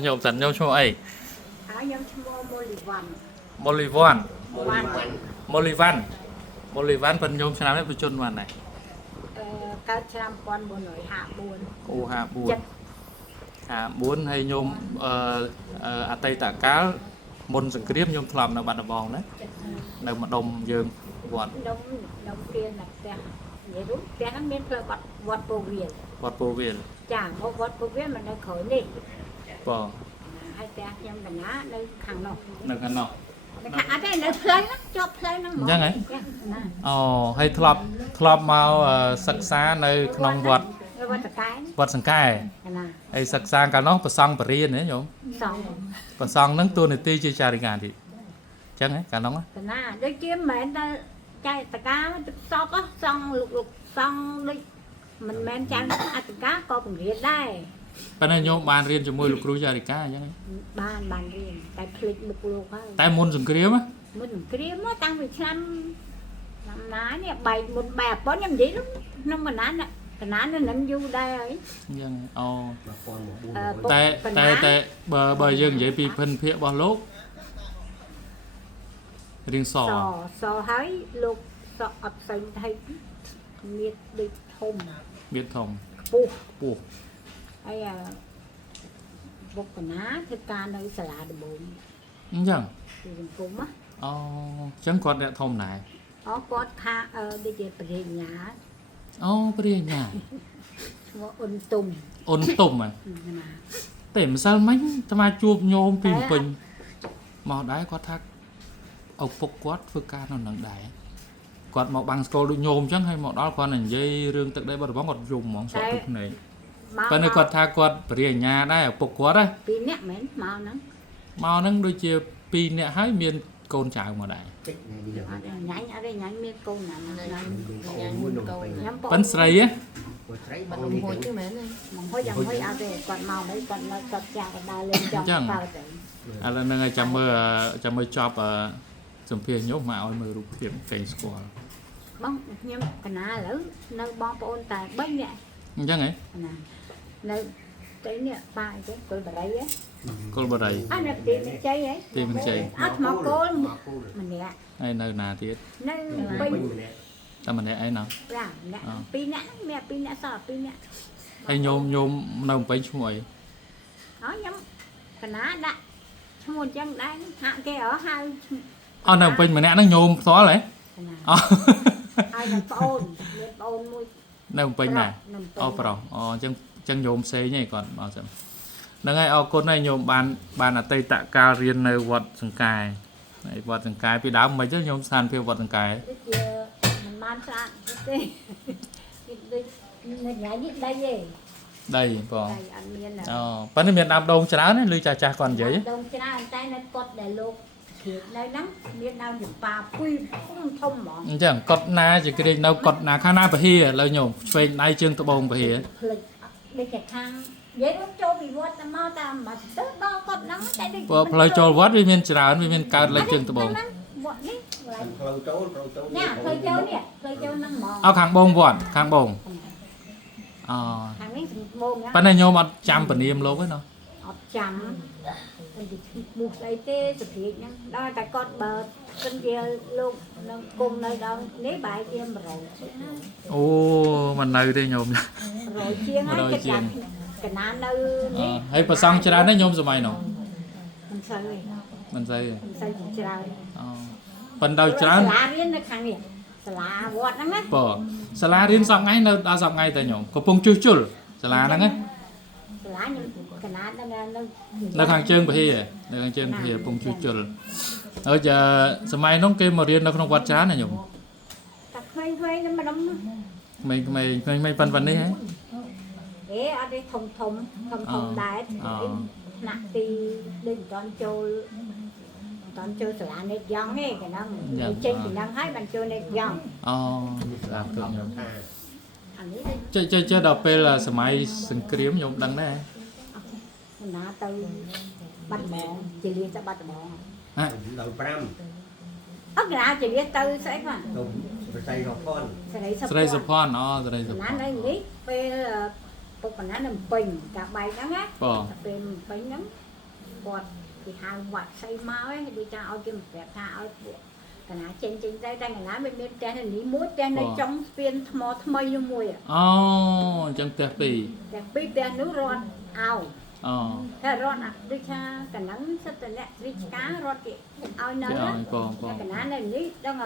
nhậu dần nhau cho ấy nhom chmo Molivan Molivan Van Molivan phần nhôm xem đấy chôn hoàn này កើតឆ្នាំ1954 ô hạ bốn hay nhôm à tây tạ cá môn sừng kriếp nhôm thầm là bạn là bòn đấy là mà đồng dương vọt នំព្រានណាស់ផ្ទះនិយាយរួមផ្ទះហ្នឹងមានផ្លូវវត្តពោធិ៍វាល vọt po viên ចាមកវត្តពោធិ៍វាលមិននៅក្រោយនេះ bò ហើយផ្ទះខ្ញុំកណានៅខាងនោះ nâng ăn nọ នៅខាងអត់ទេនៅផ្លូវហ្នឹងជាប់ផ្លូវហ្នឹងហ្មង ចឹងហ៎ ណា hay thọp mau sắc xa nơi nông vọt នៅវត្តកែ vọt sừng cài ណា hay sắc xa cả nó song bờ riêng đấy nhôm សង song nâng tua này ti chơi trà đi ngàn thì chẳng ấy cả nó កណាដូចជាមិនមែនទៅចែកតកាទឹកសពសងលោកសងដូចមិនមែនចាំអត្តកាក៏ពង្រៀនដែរ bên này nhôm bàn riêng cho môi lục cruy trà đi cá chẳng ấy បានរៀនតែភ្លេចមុខលោកហើយ tại môn sừng kriếp á មុនគ្រាមកតាំងពីឆ្នាំណានេះបែកមុនបែកប៉ុនខ្ញុំនិយាយក្នុងកណានៅនឹងយូរដែរហើយ chẳng ồ ពុក តែបើយើងនិយាយពីភិនភាគរបស់លោករៀងស សហើយលោកសអត់ស្អីថៃមានដូចធំ មានធំ ខ្ពស់ ពោះ ហើយពុកកណាធ្វើការនៅសាលាដំបង អញ្ចឹង ទីសង្គមណា អូចឹងគាត់អ្នកធំណែ គាត់ខាដូចជាបរិញ្ញា អូព្រាញ្ញា ឈ្មោះអ៊ុនទុំ អូនទុំហ៎ ណា តែម្សិលមិញអាត្មាជួបញោមពីពេញមកដែរគាត់ថាឪពុកគាត់ធ្វើការនៅនឹងដែរគាត់មកបាំងស្គលដូចញោមអញ្ចឹងហើយមកដល់គាត់និយាយរឿងទឹកដីបាត់ដំបងគាត់យំហ្មងសក់ទឹកភ្នែកប៉ុន្តែគាត់ថាគាត់បរិញ្ញាដែរឪពុកគាត់ណា ពីរនាក់មែនមកហ្នឹង មកហ្នឹងដូចជា2នាក់ហើយមានកូនចៅមកដែរ ញ៉ាញ់អត់ទេញ៉ាញ់មានកូនណាញ៉ាញ់មានកូនញ៉ាំ ប៉ិនស្រីហ៎ Bạn đồng hồ chứ mẹ này មកហុយយ៉ាងហុយអត់ទេគាត់មកហើយគាត់នៅគាត់ចាក់គាត់ដើរលេងចង់បើទៅ ឥឡូវហ្នឹងហើយចាំមើលចប់សម្ភារញោមមកឲ្យមើលរូបភាពកេងស្គាល់ បងខ្ញុំកណាឥឡូវនៅបងប្អូនតែ3នាក់ អញ្ចឹងហ៎ ណានៅទីនេះប៉ាអីទេគល់បរិយ កុលបរិយ អត់នៅទីមានជ័យហ៎ ទីមិនជ័យ អត់មកគោលម្នាក់ ហើយនៅណាទៀត នៅពេញ តែម្នាក់អីណោះ ចាអ្នក2នាក់មាន2នាក់សល់2នាក់ ហើយញោមនៅពេញឈ្មោះអី ហើយខ្ញុំកណាដាក់ឈ្មោះអញ្ចឹងដែរហាក់គេហៅ អត់នៅពេញម្នាក់ហ្នឹងញោមផ្ទាល់ហ៎ ណា អូ ហើយនៅប្អូនមានប្អូនមួយ នៅពេញណាអូប្រុសអូអញ្ចឹងញោមផ្សេងឯងគាត់អត់ចឹងហ្នឹងហើយអរគុណហើយញោមបានអតីតកាលរៀននៅវត្តសង្កែហើយវត្តសង្កែពីដើមមិនចឹងញោមស្ថានភាពវត្តសង្កែ ដូចជាមិនបានស្អាតទេគេដូចនៅញ៉ៃនេះដីទេ ដីបង ដីអត់មាន អូប៉ុន្តែមានដាំដូងច្រើនណាស់ឮចាស់គាត់និយាយ ដងច្រើនតែនៅគាត់ដែលលោកគ្រៀតនៅហ្នឹងមានដើមចម្ប៉ាពុយធំហ្មង អញ្ចឹងគាត់ណាជាក្រិចនៅគាត់ណាខាងណាពហិឥឡូវញោមឆ្វេងដៃជើងត្បូងពហិ ភ្លេចដូចតែខាងនិយាយមកចូលពីវត្តទៅមកតាមមកទៅដល់គាត់ហ្នឹងតែដូច ព្រោះផ្លូវចូលវត្តវាមានច្រើនវាមានកើតលេខជើងត្បូង វត្តនេះកន្លែង ផ្លូវចូល ណាផ្លូវចូលនេះផ្លូវចូលហ្នឹងហ្មង អោខាងបងវត្តខាងបងអូ ខាងនេះសម្បូរណា ប៉ុន្តែញោមអត់ចាំពនាមលោកទេណោះ អត់ចាំមិនទីបុះស្អីទេសុភាកហ្នឹងដល់តែគាត់បើសិនជាលោកនឹងគុំនៅដល់នេះបែរជា100 អូមិននៅទេញោម 100ជាងហើយគេចាត់កណាននៅនេះ ហើយប្រសងច្រើនទេញោមសម័យនោះ មិនសូវទេ មិនស្អីទេ មិនសូវច្រើន អូប៉ុន្តែច្រើន សាលារៀននៅខាងនេះសាលាវត្តហ្នឹងណា បើសាលារៀនសប្ងៃនៅដល់សប្ងៃតែញោមកំពុងជួសជុលសាលាហ្នឹង សាលាខ្ញុំកណាននៅ នៅខាងជើងពហិនៅខាងជើងពហិកំពុងជួសជុលហើយសម័យនោះគេមករៀននៅក្នុងវត្តច្រើនណាញោម តែក្មេងៗហ្នឹងម្ដុំ មិនប៉ុណ្ណេះហ៎ អេអត់ទេធំដែរថ្នាក់ទីដូចមិនតាន់ចូលសាលានេតយ៉ងទេកណ្ដឹងចេញពីហ្នឹងហើយបានចូលនេតយ៉ង អូស្អាតទៅញោម អានេះ ចេះដល់ពេលសម័យសង្គ្រាមញោមដឹងដែរ ណាទៅបាត់ដំបងជាលៀសទៅបាត់ដំបង đầu pram អត់កណាជាលៀសទៅស្អីផង đầu xây rau con សេរី ស្រីសុផាន់អូស្រីសុផា ណា ន់ នៅនេះពេល ពុកកណានឹងពេញកាបែកហ្នឹងណា បង តែពេលពេញហ្នឹងគាត់គេហៅវត្តស្អីមកឯងដូចថាឲ្យគេប្រាប់ថាឲ្យពួកកណាចេញទៅតែកណាមានផ្ទះនេះមួយផ្ទះនៅចុងស្ពានថ្មថ្មីនោះមួយ អូអញ្ចឹងផ្ទះពីរ តែពីផ្ទះនោះរត់ឲ្យ អូ តែរត់ដូចថាកណ្ដឹងសិតតអ្នករាជការរត់គេឲ្យនៅ គេ ណា ឲ្យបងបង កណានៅនេះដឹង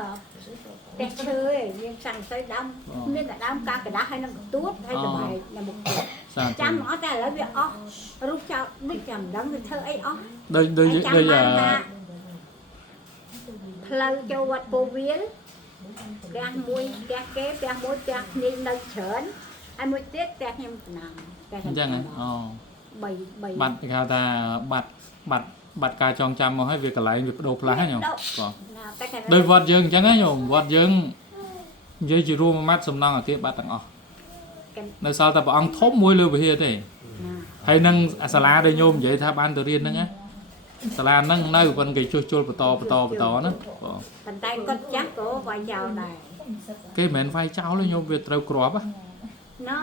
ផ្ទះឈើឯងមានសាំងទៅដើមមានតែដើមការកដាស់ហើយនឹងទួតហើយចំហើយនៅមុខ សាធុ ចាំអត់តែឥឡូវវាអស់រូបចោលនេះចាំមិនដឹងវាធ្វើអីអស់ ដូចផ្លូវចូលវត្តពោធិ៍វាលផ្ទះមួយផ្ទះគេផ្ទះមួយផ្ទះគ្នានៅច្រើនហើយមួយទៀតផ្ទះខ្ញុំកណាំផ្ទះ អញ្ចឹងអូ 3 បាត់គេហៅថាបាត់ការចងចាំមកហើយវាកន្លែងវាបដូរផ្លាស់ហ្នឹងបង តែគេ ដោយវត្តយើងអញ្ចឹងហ្នឹងញោមវត្តយើងនិយាយជារួមមួយម៉ាត់សំណងអាគារបាត់ទាំងអស់នៅសល់តែព្រះអង្គធំមួយលើវិហារទេហើយនឹងសាលាដែលញោមនិយាយថាបានទៅរៀនហ្នឹងណាសាលាហ្នឹងនៅប៉ុន្តែគេជួសជុលបន្តណាបង ប៉ុន្តែគាត់ចាស់ក៏វាយចោលដែរ គេមិនមែនវាយចោលទេញោមវាត្រូវគ្រាប់ ណូ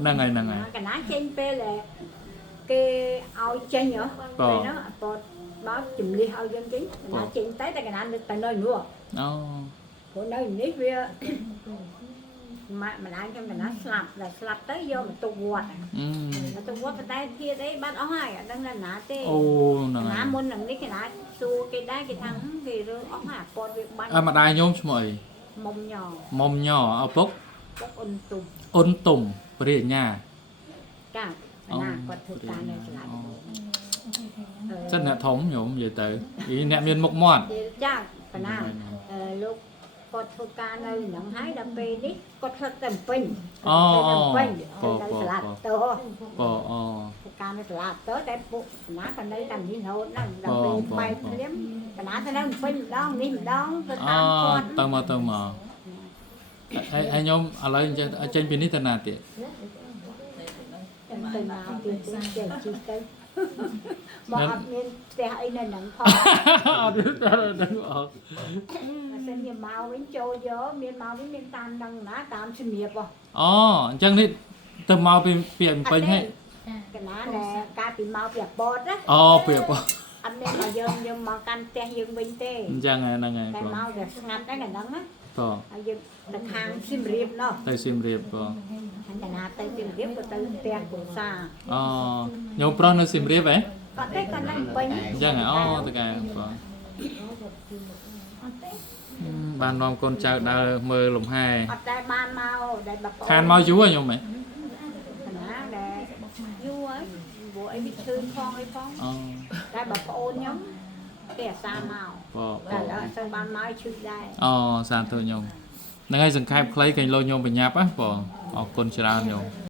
ហ្នឹងហើយក ណាចេញពេលគេឲ្យចេញហ៎ពេលហ្នឹងអត់ដល់ជំនះឲ្យយើងចេញកណាចេញតែកណានៅតែនៅនោះ អូ ព្រោះនៅនេះវាម៉ាក់ម្ដាយខ្ញុំកណាស្លាប់តែស្លាប់ទៅយកមកទុកវត្តមកទុកវត្តតែធៀបអីបាត់អស់ហើយអត់ដឹងថាណាទេ អូហ្នឹង ណា ហើយ មុននឹងនេះកណាសួរគេដែរគេថាគេរើអស់ហើយអាពតវាបាញ់ អើម្ដាយញោមឈ្មោះអី មុំញ៉ មុំញ៉ឪពុក ពុកអ៊ុនទុំ អ៊ុនទុំព្រះញ្ញា ចាណាគាត់ធ្វើការនៅឆ្លាត សិនអ្នកធំញោមនិយាយទៅអ្នកមានមុខមាត់ ចាកណាលោកគាត់ធ្វើការនៅហ្នឹងហើយដល់ពេលនេះគាត់ធ្វើតែពេញ អូ ពេញ អូ នៅឆ្លាតទៅ អូអូ ធ្វើការនៅឆ្លាតទៅតែពួកកណាក៏នៅតែនេះរហូតហ្នឹងដល់ពេលបែកព្រាមកណាទៅនៅពេញម្ដងនេះម្ដងទៅ អូ តាមគាត់ ទៅមកហើយញោមឥឡូវចេញពីនេះទៅណាទៀត ទៅមកទៀតចេះជីទៅមកអត់មានផ្ទះអីនៅហ្នឹងផង អត់ដឹងអត់ បើសិនជាមកវិញចូលយកមានមកវិញមានតាមហ្នឹងណាតាមជំរាបហ៎ អូអញ្ចឹងនេះទៅមកពីអំពេញហើយក ណាដែលកាលពីមកពីអពតណា អូពីអព អត់មានមកយើងមកកាន់ផ្ទះយើងវិញទេ អញ្ចឹងហ្នឹងហើយ តែ បង មកតែស្ងាត់តែកណ្ដឹងណា បង ហើយយើងទៅខាងសៀមរាបណោះ ទៅសៀមរាបបង ហើយកណាទៅសៀមរាបក៏ទៅផ្ទះគ្រួសារ អូញោមប្រុសនៅសៀមរាបហ៎ គាត់ទេគាត់នៅពេញ អញ្ចឹងហ៎អូតកែបងបាននាំកូនចៅដើរមើលលំហែ អត់តែបានមកដែលបប ខានមកយូរហ៎ញោមហ៎ កណាដែលយូរហើយព្រោះអីវាឈឺផងអីផង អូ តែបងប្អូនខ្ញុំគេអាសាមក បង តែអត់ទៅបានមកឈឺដែរ អូសាធុញោមហ្នឹងហើយសង្ខេបខ្លីកែងលោញោមបញ្ញាប់ហ៎បងអរគុណច្រើនញោម